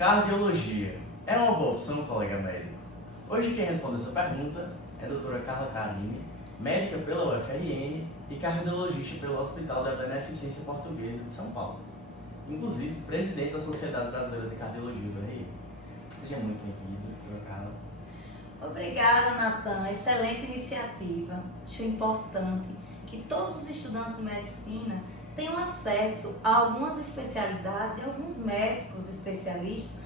Cardiologia é uma boa opção, colega médico? Hoje quem responde essa pergunta é a doutora Carla Carine, médica pela UFRN e cardiologista pelo Hospital da Beneficência Portuguesa de São Paulo. Inclusive, presidente da Sociedade Brasileira de Cardiologia do RI. Seja muito bem-vinda, doutora Carla. Obrigada, Natan. Excelente iniciativa. Acho importante que todos os estudantes de medicina tenham acesso a algumas especialidades e alguns médicos especialistas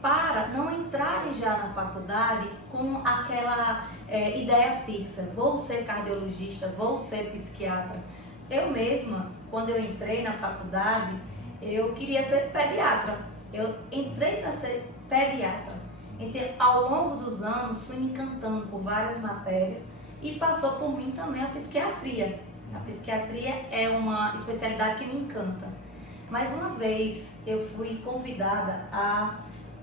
para não entrarem já na faculdade com aquela ideia fixa: vou ser cardiologista, vou ser psiquiatra. Eu mesma, quando eu entrei na faculdade, eu queria ser pediatra. Eu entrei para ser pediatra. Então, ao longo dos anos, fui me encantando por várias matérias e passou por mim também a psiquiatria. A psiquiatria é uma especialidade que me encanta. Mais uma vez, eu fui convidada a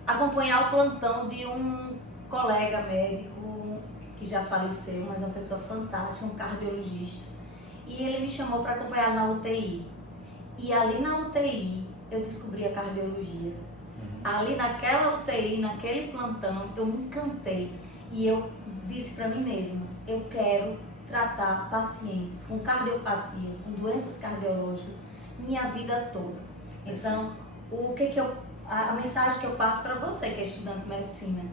acompanhar o plantão de um colega médico que já faleceu, mas é uma pessoa fantástica, um cardiologista. E ele me chamou para acompanhar na UTI. E ali na UTI, eu descobri a cardiologia. Ali naquela UTI, naquele plantão, eu me encantei e eu disse para mim mesma: eu quero tratar pacientes com cardiopatias, com doenças cardiológicas, minha vida toda. Então, a mensagem que eu passo para você que é estudante de medicina: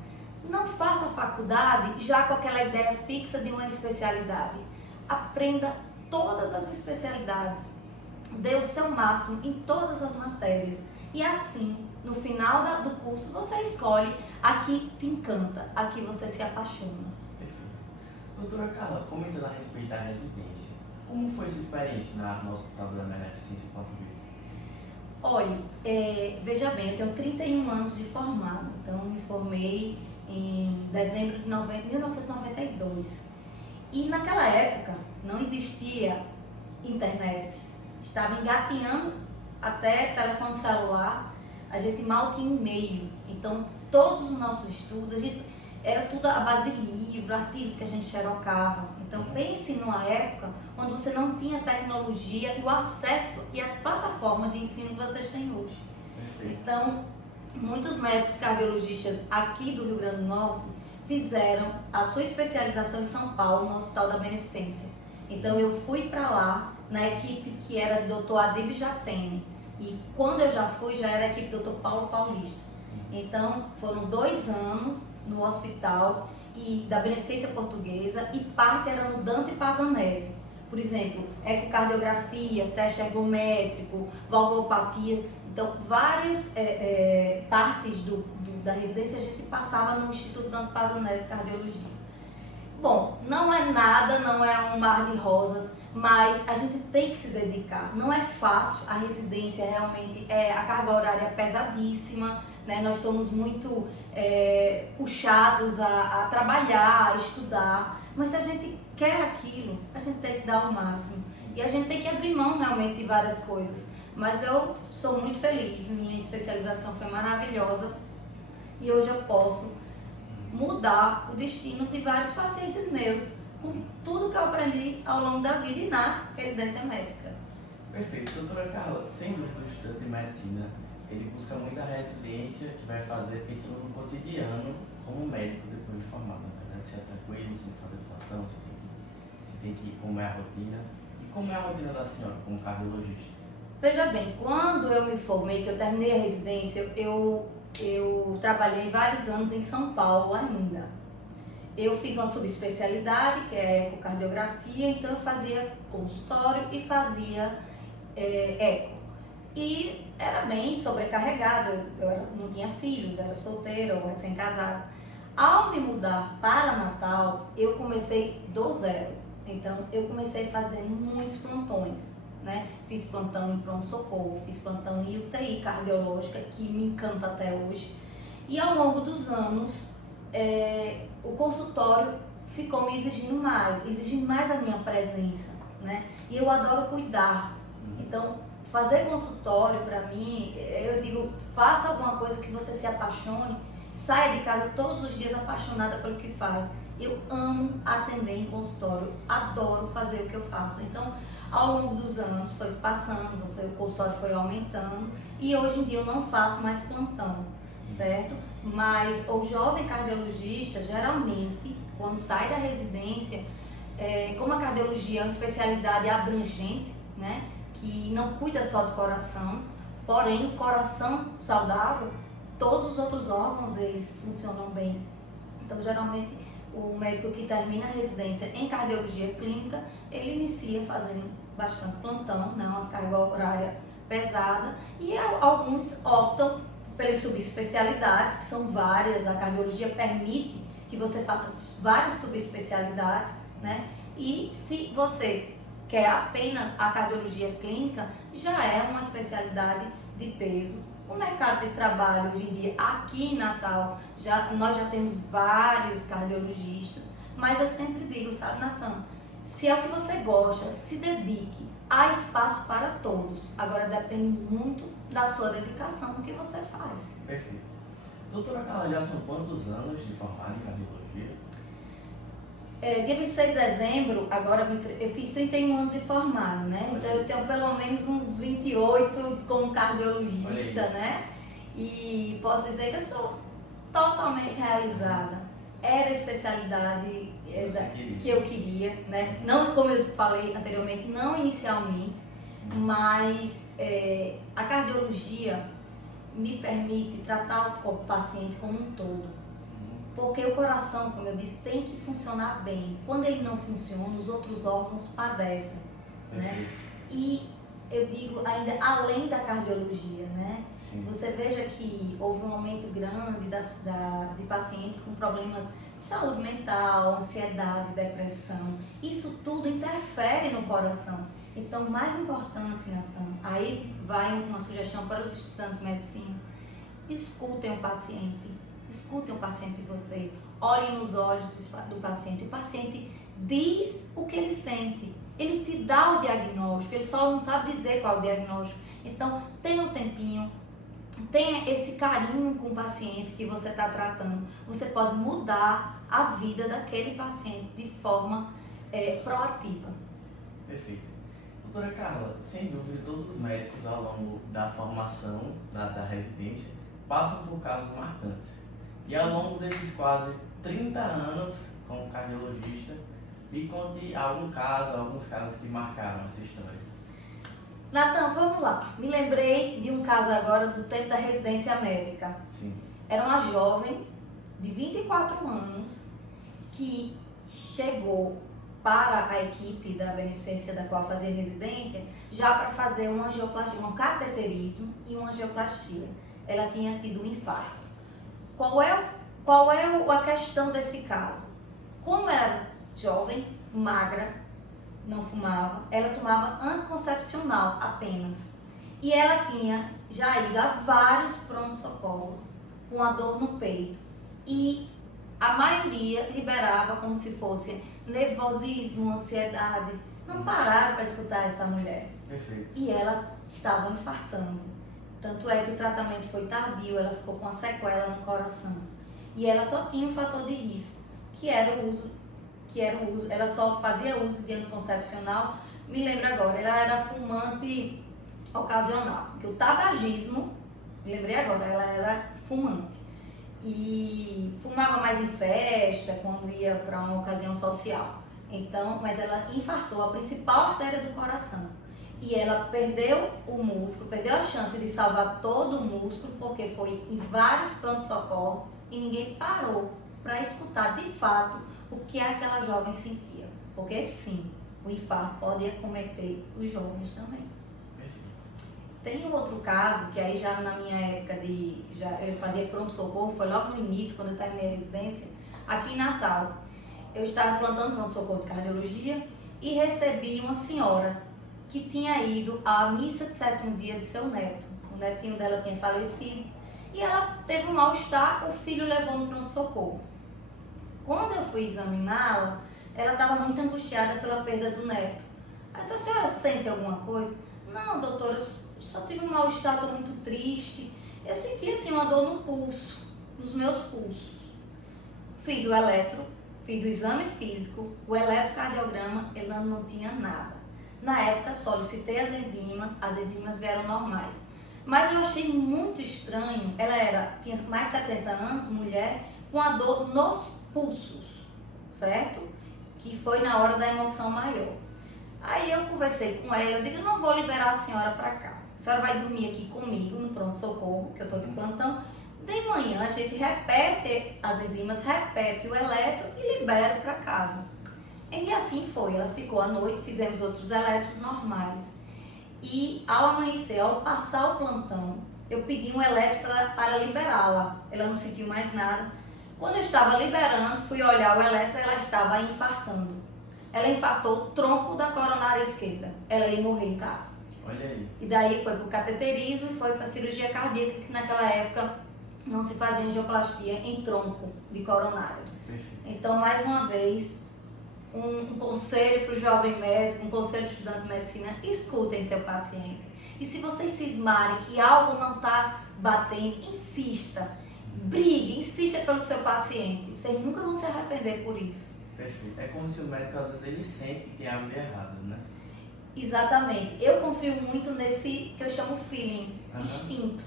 não faça faculdade já com aquela ideia fixa de uma especialidade. Aprenda todas as especialidades, dê o seu máximo em todas as matérias e assim, no final do curso, você escolhe a que te encanta, a que você se apaixona. Perfeito. Doutora Carla, comentando a respeito da residência, como foi sua experiência no Hospital da Beneficência Portuguesa? Olha, veja bem, eu tenho 31 anos de formado, então me formei em dezembro de 1992. E naquela época não existia internet, estava engatinhando até telefone celular, a gente mal tinha e-mail, então todos os nossos estudos, era tudo à base de livro, artigos que a gente xerocava. Então pense numa época onde você não tinha tecnologia e o acesso e as plataformas de ensino que vocês têm hoje. Perfeito. Então, muitos médicos cardiologistas aqui do Rio Grande do Norte fizeram a sua especialização em São Paulo, no Hospital da Beneficência. Então eu fui para lá na equipe que era do Dr. Adib Jatene. E quando eu já fui, já era a equipe do Dr. Paulo Paulista. Então, foram 2 anos no hospital e da Beneficência Portuguesa e parte era no Dante Pazanese. Por exemplo, ecocardiografia, teste ergométrico, valvulopatias. Então, várias partes da residência a gente passava no Instituto Dante Pazanese Cardiologia. Bom, não é nada, não é um mar de rosas, mas a gente tem que se dedicar. Não é fácil, a residência realmente a carga horária é pesadíssima, né? Nós somos muito puxados a trabalhar, a estudar, mas se a gente quer aquilo, a gente tem que dar o máximo. E a gente tem que abrir mão realmente de várias coisas. Mas eu sou muito feliz, minha especialização foi maravilhosa e hoje eu posso mudar o destino de vários pacientes meus, com tudo que eu aprendi ao longo da vida e na residência médica. Perfeito. Doutora Carla, sem dúvida o estudante de medicina, ele busca muito a residência que vai fazer pensando no cotidiano como médico depois de formado. Na verdade, você é tranquilo, você tem que fazer plantão, você tem que ir como é a rotina. E como é a rotina da senhora como cardiologista? Veja bem, quando eu me formei, que eu terminei a residência, eu trabalhei vários anos em São Paulo ainda. Eu fiz uma subespecialidade, que é ecocardiografia, então eu fazia consultório e fazia eco. E era bem sobrecarregado, eu não tinha filhos, era solteira ou recém-casada. Ao me mudar para Natal, eu comecei do zero. Então eu comecei fazendo muitos plantões, né? Fiz plantão em pronto-socorro, fiz plantão em UTI cardiológica, que me encanta até hoje. E ao longo dos anos, o consultório ficou me exigindo mais a minha presença, né? E eu adoro cuidar. Então, fazer consultório para mim, eu digo, faça alguma coisa que você se apaixone, saia de casa todos os dias apaixonada pelo que faz. Eu amo atender em consultório, adoro fazer o que eu faço. Então, ao longo dos anos foi passando, o consultório foi aumentando e hoje em dia eu não faço mais plantão. certo? Mas o jovem cardiologista, geralmente, quando sai da residência, como a cardiologia é uma especialidade abrangente, né? Que não cuida só do coração, porém o coração saudável, todos os outros órgãos eles funcionam bem. Então, geralmente, o médico que termina a residência em cardiologia clínica, ele inicia fazendo bastante plantão, né? Uma carga horária pesada, e alguns optam pelas subespecialidades, que são várias. A cardiologia permite que você faça várias subespecialidades, né? E se você quer apenas a cardiologia clínica, já é uma especialidade de peso. O mercado de trabalho hoje em dia, aqui em Natal, nós já temos vários cardiologistas, mas eu sempre digo, sabe, Natan, se é o que você gosta, se dedique. Há espaço para todos. Agora depende muito da sua dedicação no que você faz. Perfeito. Doutora Carla, já são quantos anos de formada em cardiologia? Dia 26 de dezembro, agora eu fiz 31 anos de formado, né? Então eu tenho pelo menos uns 28 como cardiologista, né? E posso dizer que eu sou totalmente realizada. Era a especialidade que eu queria, né? Não, como eu falei anteriormente, não inicialmente, mas a cardiologia me permite tratar o paciente como um todo. Porque o coração, como eu disse, tem que funcionar bem. Quando ele não funciona, os outros órgãos padecem, né? E eu digo ainda além da cardiologia, né? Sim. Você veja que houve um aumento grande de pacientes com problemas de saúde mental, ansiedade, depressão. Isso tudo interfere no coração. Então, o mais importante, Natan, aí vai uma sugestão para os estudantes de medicina: escutem o paciente. Escutem o paciente de vocês, olhem nos olhos do paciente. O paciente diz o que ele sente, ele te dá o diagnóstico, ele só não sabe dizer qual é o diagnóstico. Então, tenha um tempinho, tenha esse carinho com o paciente que você está tratando. Você pode mudar a vida daquele paciente de forma proativa. Perfeito. Doutora Carla, sem dúvida, todos os médicos ao longo da formação, da residência, passam por casos marcantes. E ao longo desses quase 30 anos como cardiologista, me conte alguns casos que marcaram essa história. Natan, vamos lá. Me lembrei de um caso agora do tempo da residência médica. Sim. Era uma jovem de 24 anos que chegou para a equipe da beneficência da qual fazia residência já para fazer uma angioplastia, um cateterismo e uma angioplastia. Ela tinha tido um infarto. Qual é a questão desse caso? Como era jovem, magra, não fumava, ela tomava anticoncepcional apenas. E ela tinha já ido a vários pronto-socorros com a dor no peito. E a maioria liberava como se fosse nervosismo, ansiedade. Não pararam para escutar essa mulher. Perfeito. E ela estava infartando. Tanto é que o tratamento foi tardio, ela ficou com uma sequela no coração. E ela só tinha um fator de risco, que era o uso, ela só fazia uso de anticoncepcional. Me lembro agora, ela era fumante ocasional, porque o tabagismo, me lembrei agora, ela era fumante. E fumava mais em festa, quando ia para uma ocasião social. Então, mas ela infartou a principal artéria do coração. E ela perdeu o músculo, perdeu a chance de salvar todo o músculo, porque foi em vários pronto-socorros e ninguém parou para escutar de fato o que aquela jovem sentia. Porque sim, o infarto pode acometer os jovens também. Tem um outro caso, que aí já na minha época eu fazia pronto-socorro, foi logo no início, quando eu terminei a residência, aqui em Natal. Eu estava plantando pronto-socorro de cardiologia e recebi uma senhora que tinha ido à missa de 7º dia de seu neto. O netinho dela tinha falecido e ela teve um mal-estar, o filho levou no pronto-socorro. Quando eu fui examiná-la, ela estava muito angustiada pela perda do neto. Aí disse: a senhora sente alguma coisa? Não, doutora, eu só tive um mal-estar, estou muito triste. Eu senti assim uma dor no pulso, nos meus pulsos. Fiz o eletro, fiz o exame físico, o eletrocardiograma, ela não tinha nada. Na época, solicitei as enzimas vieram normais. Mas eu achei muito estranho, tinha mais de 70 anos, mulher, com a dor nos pulsos, certo? Que foi na hora da emoção maior. Aí eu conversei com ela, eu digo, eu não vou liberar a senhora para casa. A senhora vai dormir aqui comigo no pronto-socorro, que eu estou de plantão. De manhã a gente repete as enzimas, repete o eletro e libera para casa. E assim foi, ela ficou à noite, fizemos outros eletros normais. E ao amanhecer, ao passar o plantão, eu pedi um eletro para liberá-la. Ela não sentiu mais nada. Quando eu estava liberando, fui olhar o eletro, ela estava infartando. Ela infartou o tronco da coronária esquerda. Ela ia morrer em casa. Olha aí. E daí foi para o cateterismo e foi para a cirurgia cardíaca, que naquela época não se fazia angioplastia em tronco de coronária. Então, mais uma vez, um conselho para o jovem médico, um conselho para o estudante de medicina: escutem seu paciente. E se vocês cismarem que algo não está batendo, insista, brigue, insista pelo seu paciente. Vocês nunca vão se arrepender por isso. Perfeito. É como se o médico, às vezes, ele sente que tem algo de errado, né? Exatamente. Eu confio muito nesse que eu chamo feeling, instinto.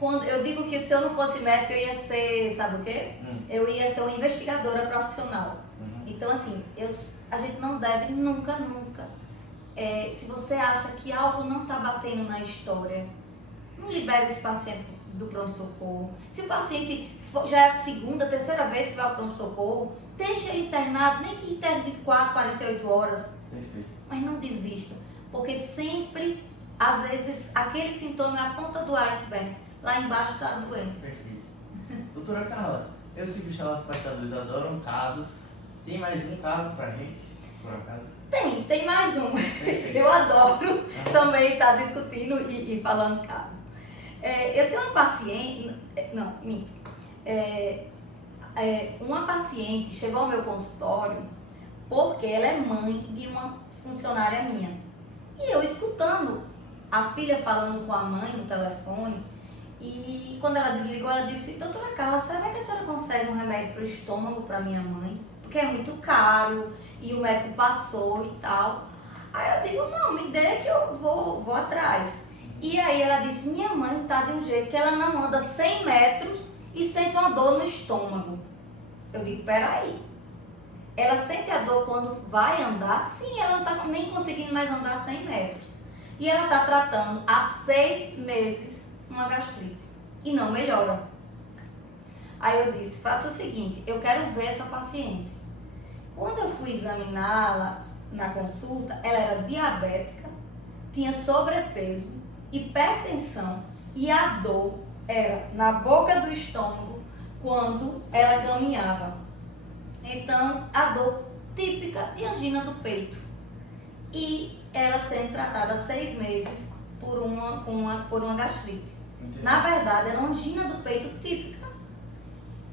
Quando eu digo que se eu não fosse médico, eu ia ser, sabe o quê? Eu ia ser uma investigadora profissional. Então, assim, a gente não deve nunca, se você acha que algo não está batendo na história, não libere esse paciente do pronto-socorro. Se o paciente já é a segunda, terceira vez que vai ao pronto-socorro, deixa ele internado, nem que interne 24, 48 horas. Perfeito. Mas não desista, porque sempre, às vezes, aquele sintoma é a ponta do iceberg. Lá embaixo está a doença. Perfeito. Doutora Carla, eu sei que os telespectadores adoram casos. Tem mais um caso pra gente, por acaso? Tem mais um. Eu adoro também estar discutindo e falando casos. Eu tenho uma paciente, não, minto. Uma paciente chegou ao meu consultório porque ela é mãe de uma funcionária minha. E eu escutando a filha falando com a mãe no telefone, e quando ela desligou, ela disse: doutora Carla, será que a senhora consegue um remédio para o estômago para minha mãe? Porque é muito caro e o médico passou e tal. Aí eu digo: não, me dê que eu vou atrás. E aí ela disse: minha mãe tá de um jeito que ela não anda 100 metros e sente uma dor no estômago. Eu digo: peraí. Ela sente a dor quando vai andar? Sim, ela não tá nem conseguindo mais andar 100 metros. E ela tá tratando há 6 meses uma gastrite e não melhora. Aí eu disse: faça o seguinte, eu quero ver essa paciente. Quando eu fui examiná-la na consulta, ela era diabética, tinha sobrepeso, hipertensão e a dor era na boca do estômago quando ela caminhava. Então, a dor típica de angina do peito. E ela sendo tratada há 6 meses por uma gastrite. Entendi. Na verdade, era uma angina do peito típica,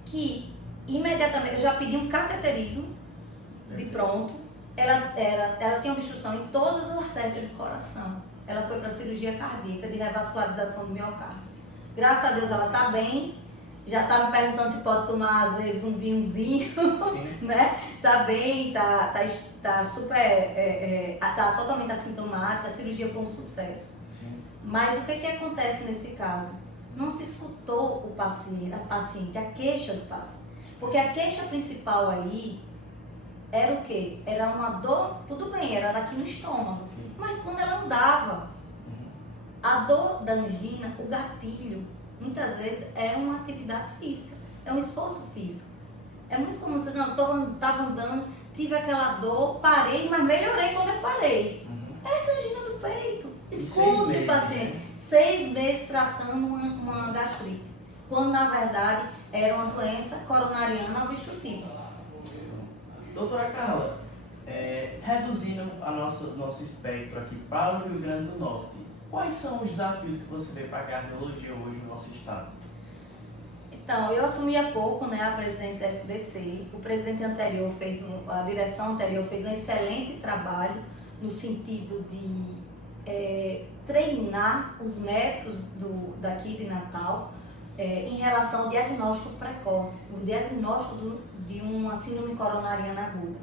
que imediatamente eu já pedi um cateterismo de pronto. Ela tinha obstrução em todas as artérias do coração. Ela foi para a cirurgia cardíaca de revascularização do miocárdio. Graças a Deus ela está bem. Já está me perguntando se pode tomar, às vezes, um vinhozinho, né? Tá bem, tá super, tá totalmente assintomática, a cirurgia foi um sucesso. Sim. Mas o que acontece nesse caso? Não se escutou a paciente, a queixa do paciente. Porque a queixa principal aí era o quê? Era uma dor, tudo bem, era aqui no estômago. Sim. Mas quando ela andava, a dor da angina, o gatilho, muitas vezes é uma atividade física, é um esforço físico. É muito comum você, não, estava andando, tive aquela dor, parei, mas melhorei quando eu parei. Essa é a angina do peito. Escute o paciente. 6 meses tratando uma gastrite, quando na verdade era uma doença coronariana obstrutiva. Doutora Carla, reduzindo nosso espectro aqui para o Rio Grande do Norte, quais são os desafios que você vê para a cardiologia hoje no nosso estado? Então, eu assumi há pouco, né, a presidência da SBC. O presidente anterior a direção anterior fez um excelente trabalho no sentido de treinar os médicos daqui de Natal em relação ao diagnóstico precoce, o diagnóstico de uma síndrome coronariana aguda.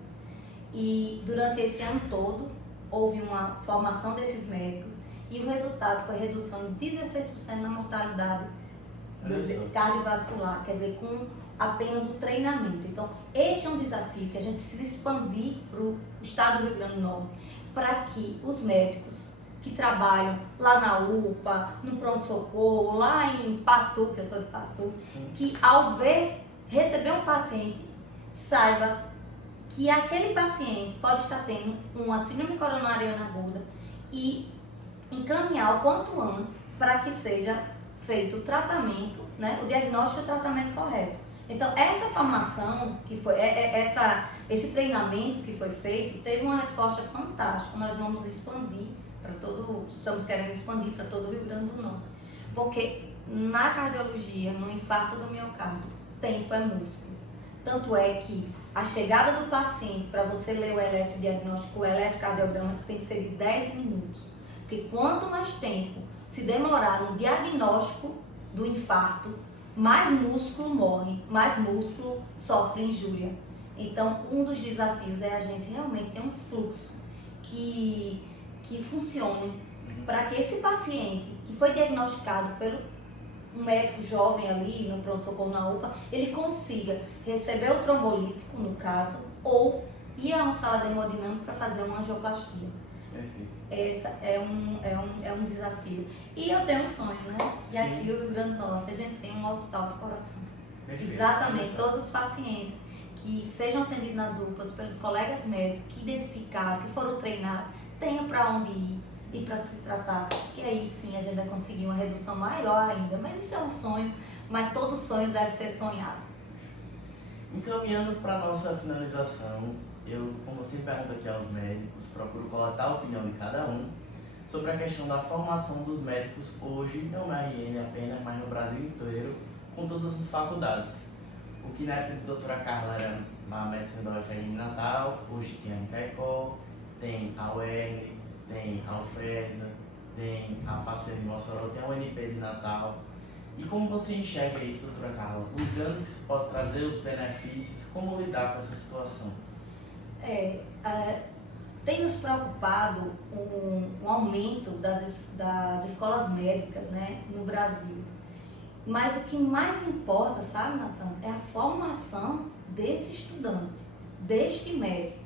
E durante esse ano todo houve uma formação desses médicos E o resultado foi redução de 16% na mortalidade cardiovascular, quer dizer, com apenas o treinamento. Então, este é um desafio que a gente precisa expandir para o estado do Rio Grande do Norte, para que os médicos que trabalham lá na UPA, no pronto-socorro, lá em Patu, que eu sou de Patu, que ao receber um paciente, saiba que aquele paciente pode estar tendo uma síndrome coronariana aguda e encaminhar o quanto antes para que seja feito o tratamento, né, o diagnóstico e o tratamento correto. Então, essa formação, esse treinamento que foi feito, teve uma resposta fantástica. Nós vamos expandir estamos querendo expandir para todo o Rio Grande do Norte. Porque na cardiologia, no infarto do miocárdio, tempo é músculo. Tanto é que a chegada do paciente, para você ler o eletrodiagnóstico, o eletrocardiograma, tem que ser de 10 minutos. Porque quanto mais tempo se demorar no diagnóstico do infarto, mais músculo morre, mais músculo sofre injúria. Então, um dos desafios é a gente realmente ter um fluxo que funcione para que esse paciente que foi diagnosticado pelo um médico jovem ali no pronto-socorro na UPA, ele consiga receber o trombolítico, no caso, ou ir a uma sala de hemodinâmica para fazer uma angioplastia. Perfeito. Essa é um desafio. E eu tenho um sonho, né? E aqui no Rio Grande do Norte a gente tem um hospital do coração. Perfeito. Exatamente, todos os pacientes que sejam atendidos nas UPAs pelos colegas médicos que identificaram, que foram treinados, tenham para onde ir e para se tratar. E aí sim a gente vai conseguir uma redução maior ainda. Mas isso é um sonho, mas todo sonho deve ser sonhado. Encaminhando para a nossa finalização, eu, como sempre pergunto aqui aos médicos, procuro coletar a opinião de cada um sobre a questão da formação dos médicos hoje, não na RN apenas, mas no Brasil inteiro, com todas essas faculdades. O que na época da doutora Carla era na medicina da UFRN Natal, hoje tem a Incaicó, tem a UERN, tem a UFESA, tem a FACEN de Mossoró, tem a UNP de Natal. E como você enxerga isso, doutora Carla? Os danos que isso pode trazer, os benefícios, como lidar com essa situação? Tem nos preocupado o aumento das escolas médicas, né, no Brasil. Mas o que mais importa, sabe, Natan, é a formação desse estudante, deste médico.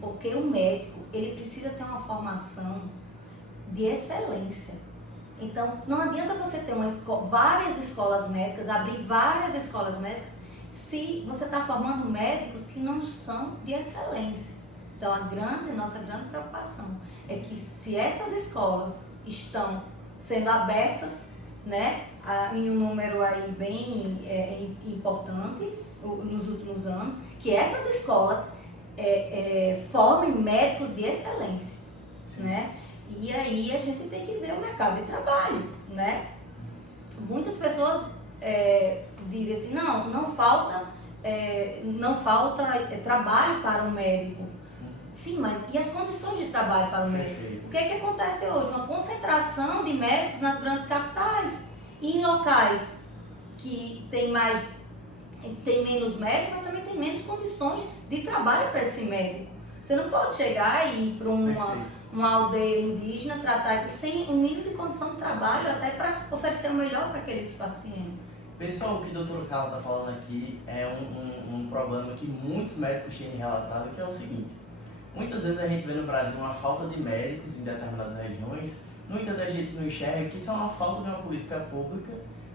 Porque o médico, ele precisa ter uma formação de excelência. Então, não adianta você ter várias escolas médicas, abrir várias escolas médicas, se você está formando médicos que não são de excelência. Então, nossa grande preocupação é que se essas escolas estão sendo abertas, né, em um número aí bem importante nos últimos anos, que essas escolas formem médicos de excelência, né? E aí a gente tem que ver o mercado de trabalho, né? Muitas pessoas dizem assim, não falta trabalho para um médico. Sim, mas e as condições de trabalho para o médico? O que é que acontece hoje? Uma concentração de médicos nas grandes capitais e em locais que tem menos médicos, mas também tem menos condições de trabalho para esse médico. Você não pode chegar e ir para uma aldeia indígena tratar sem um mínimo de condição de trabalho, até para oferecer o melhor para aqueles pacientes. Pessoal, o que o Dr. Carla está falando aqui é um problema que muitos médicos têm relatado, que é o seguinte: muitas vezes a gente vê no Brasil uma falta de médicos em determinadas regiões, muita da gente não enxerga que isso é uma falta de uma política pública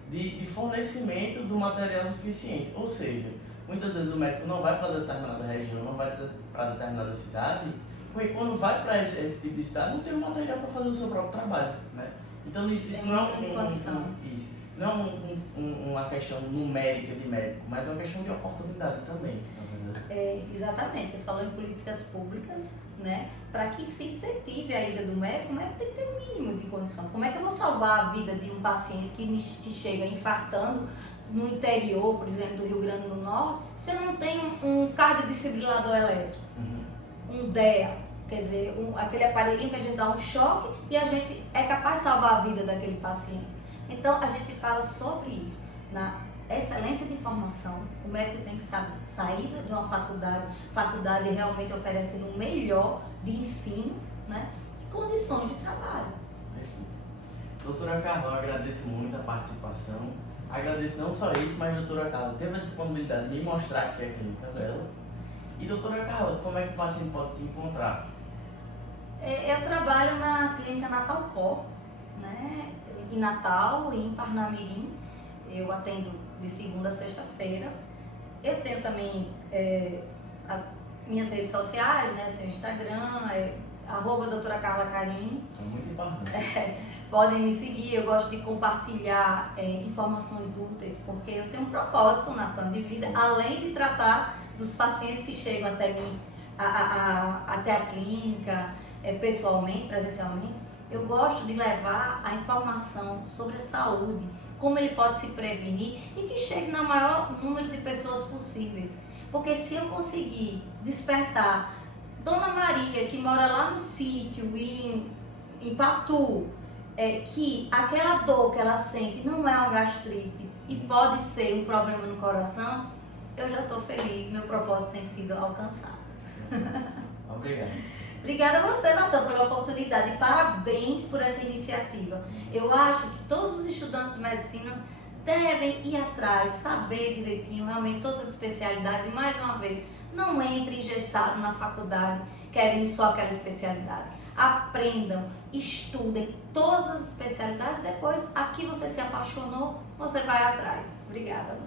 de fornecimento do material suficiente. Ou seja, muitas vezes o médico não vai para determinada região, não vai para determinada cidade, porque quando vai para esse tipo de cidade não tem o material para fazer o seu próprio trabalho, né? Então isso não é uma questão numérica de médico, mas é uma questão de oportunidade também, na verdade. Exatamente, você falou em políticas públicas, né, para que se incentive a ida do médico, o médico tem que ter um mínimo de condição. Como é que eu vou salvar a vida de um paciente que chega infartando no interior, por exemplo, do Rio Grande do Norte, se eu não tenho um cardiodesfibrilador elétrico, um DEA, quer dizer, aquele aparelhinho que a gente dá um choque e a gente é capaz de salvar a vida daquele paciente. Então, a gente fala sobre isso. Na excelência de formação, o médico tem que sair de uma faculdade realmente oferecendo o melhor de ensino, né, e condições de trabalho. Doutora Carla, eu agradeço muito a participação. Agradeço não só isso, mas a doutora Carla teve a disponibilidade de me mostrar aqui a clínica dela. E doutora Carla, como é que o paciente pode te encontrar? Eu trabalho na clínica Natal Cor, né? Em Natal, em Parnamirim. Eu atendo de segunda a sexta-feira. Eu tenho também minhas redes sociais, né? Eu tenho Instagram, @doutora Carla Carine. É muito importante. Podem me seguir, eu gosto de compartilhar informações úteis, porque eu tenho um propósito, Natan, de vida, além de tratar dos pacientes que chegam até mim, até a clínica, pessoalmente, presencialmente. Eu gosto de levar a informação sobre a saúde, como ele pode se prevenir e que chegue no maior número de pessoas possíveis. Porque se eu conseguir despertar Dona Maria, que mora lá no sítio, em Patu, que aquela dor que ela sente não é uma gastrite e pode ser um problema no coração, eu já estou feliz, meu propósito tem sido alcançado. Obrigado. Obrigada a você, Natan, pela oportunidade. Parabéns por essa iniciativa. Eu acho que todos os estudantes de medicina devem ir atrás, saber direitinho, realmente todas as especialidades. E mais uma vez, não entre engessado na faculdade querendo só aquela especialidade. Aprendam, estudem todas as especialidades. Depois, aqui você se apaixonou, você vai atrás. Obrigada.